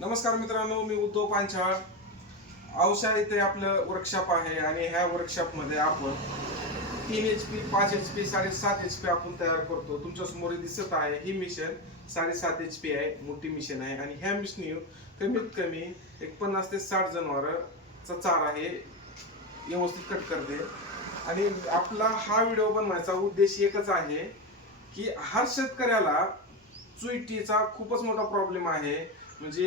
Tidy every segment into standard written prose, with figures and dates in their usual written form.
नमस्कार मित्रांनो, मी उद्धव पांचाळ. औषा इथे आपलं वर्कशॉप आहे आणि ह्या वर्कशॉपमध्ये आपण 3 HP, 5 HP, 7.5 HP आपण तयार करतो. तुमच्या समोर दिसत आहे ही मिशन 7.5 HP आहे, मोठी मिशन आहे आणि ह्या मिशनी कमीत कमी 50 ते 60 जनावरांचा चारा हे व्यवस्थित कट करते. आणि आपला हा व्हिडिओ बनवायचा उद्देश एकच आहे की हर शेतकऱ्याला चुईटीचा खूपच मोठा प्रॉब्लेम आहे. म्हणजे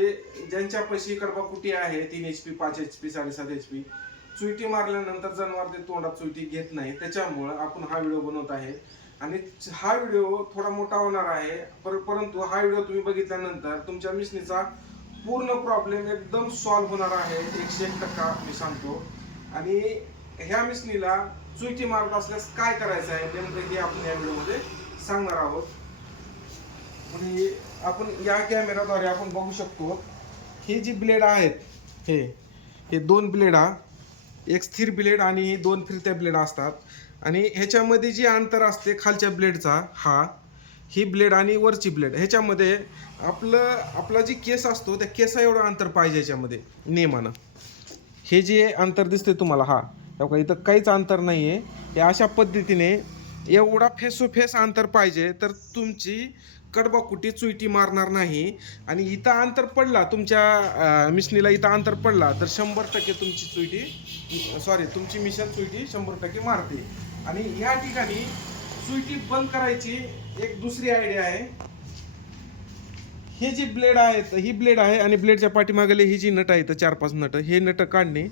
ज्यांच्यापाशी कडबाकुटी आहे 3 HP, 5 HP, 7.5 HP, चुईटी मारल्यानंतर जनावर ते तोंडात चुईटी घेत नाही. त्याच्यामुळं आपण हा व्हिडिओ बनवत आहे आणि हा व्हिडिओ थोडा मोठा होणार आहे, परंतु हा व्हिडिओ तुम्ही बघितल्यानंतर तुमच्या मिशनीचा पूर्ण प्रॉब्लेम एकदम सॉल्व्ह होणार आहे. 101% मी सांगतो. आणि ह्या मिशनीला चुईटी मारत असल्यास काय करायचं आहे नेमकं हे आपण या व्हिडिओमध्ये सांगणार आहोत. आणि आपण या कॅमेराद्वारे आपण बघू शकतो हे जी ब्लेड आहेत, हे दोन ब्लेड, एक स्थिर ब्लेड आणि दोन फिरत्या ब्लेड असतात. आणि ह्याच्यामध्ये जी अंतर असते खालच्या ब्लेडचा, ही ब्लेड आणि वरची ब्लेड, ह्याच्यामध्ये आपला जी केस असतो त्या केसा एवढं अंतर पाहिजे ह्याच्यामध्ये नियमानं. हे जे अंतर दिसते तुम्हाला, बघा इथं काहीच अंतर नाही आहे. हे अशा पद्धतीने एवढा फेस टू फेस अंतर पाहिजे तर तुमची कडबाकुटी चुईटी मारणार नाही. आणि इथं अंतर पडला तुमच्या मिशनीला, इथं अंतर पडला तर 100% तुमची मिशन चुईटी 100% मारते. आणि या ठिकाणी चुईटी बंद करायची एक दुसरी आयडिया आहे. हे जी ब्लेड आहेत, ही ब्लेड आहे आणि ब्लेडच्या पाठीमागले ही जी नट आहेत 4-5 नट, हे नट काढणे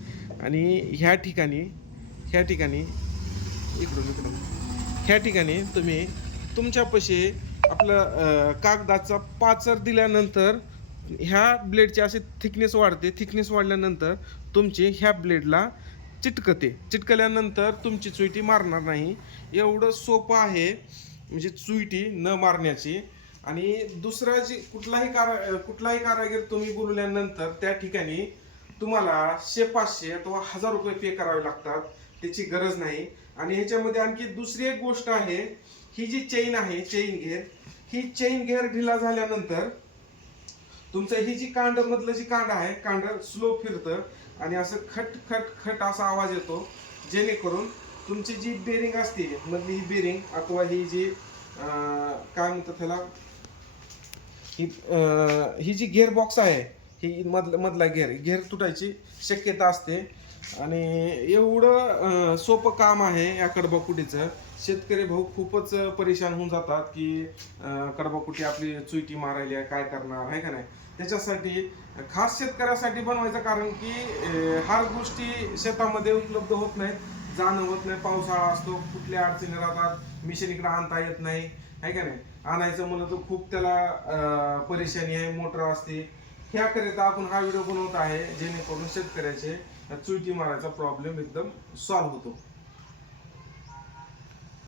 आणि ह्या ठिकाणी इकडून ह्या ठिकाणी तुम्ही तुमच्यापाशी आपलं कागदाचा पाचर दिल्यानंतर ह्या ब्लेडची अशी थिकनेस वाढते. थिकनेस वाढल्यानंतर तुमची ह्या ब्लेडला चिटकल्यानंतर तुमची चुईटी मारणार नाही. एवढं सोपं आहे म्हणजे चुईटी न मारण्याची. आणि दुसरा जी कुठलाही कारागीर तुम्ही बोलवल्यानंतर त्या ठिकाणी तुम्हाला 100-500 अथवा 1000 रुपये पे करावे लागतात. त्याची गरज नाही. आणि ह्याच्यामध्ये आणखी दुसरी एक गोष्ट आहे, ही जी चेन आहे, ही चेन गेअर ढिला झाल्यानंतर तुमचं ही जी मधलं जी कांड आहे, कांड स्लो फिरतं आणि असं खट खट खट असा आवाज येतो, जेणेकरून तुमची जी बेरिंग असते मधली, ही बेरिंग अथवा ही जी काय म्हणतात त्याला, ही जी गेअर बॉक्स आहे, ही मधला गेअर तुटायची शक्यता असते. आणि एवढं सोपं काम आहे या कडबाकुटीचं. शेतकरी भाऊ खूपच परेशान होऊन जातात की कडबाकुटी आपली चुईटी मारायली आहे, काय करणार आहे का नाही. त्याच्यासाठी खास शेतकऱ्यासाठी बनवायचं, कारण की हर गोष्टी शेतामध्ये उपलब्ध होत नाहीत, जाणं होत नाही, पावसाळा असतो, कुठल्या अडचणी राहतात, मिशन इकडे आणता येत नाही, आहे का नाही. आणायचं म्हणलं तर खूप त्याला परेशानी आहे, मोटर असते. ह्याकरिता आपण हा व्हिडिओ बनवत आहे जेणेकरून शेतकऱ्याचे चुईटी मारायचा प्रॉब्लेम एकदम सॉल्व्ह होतो.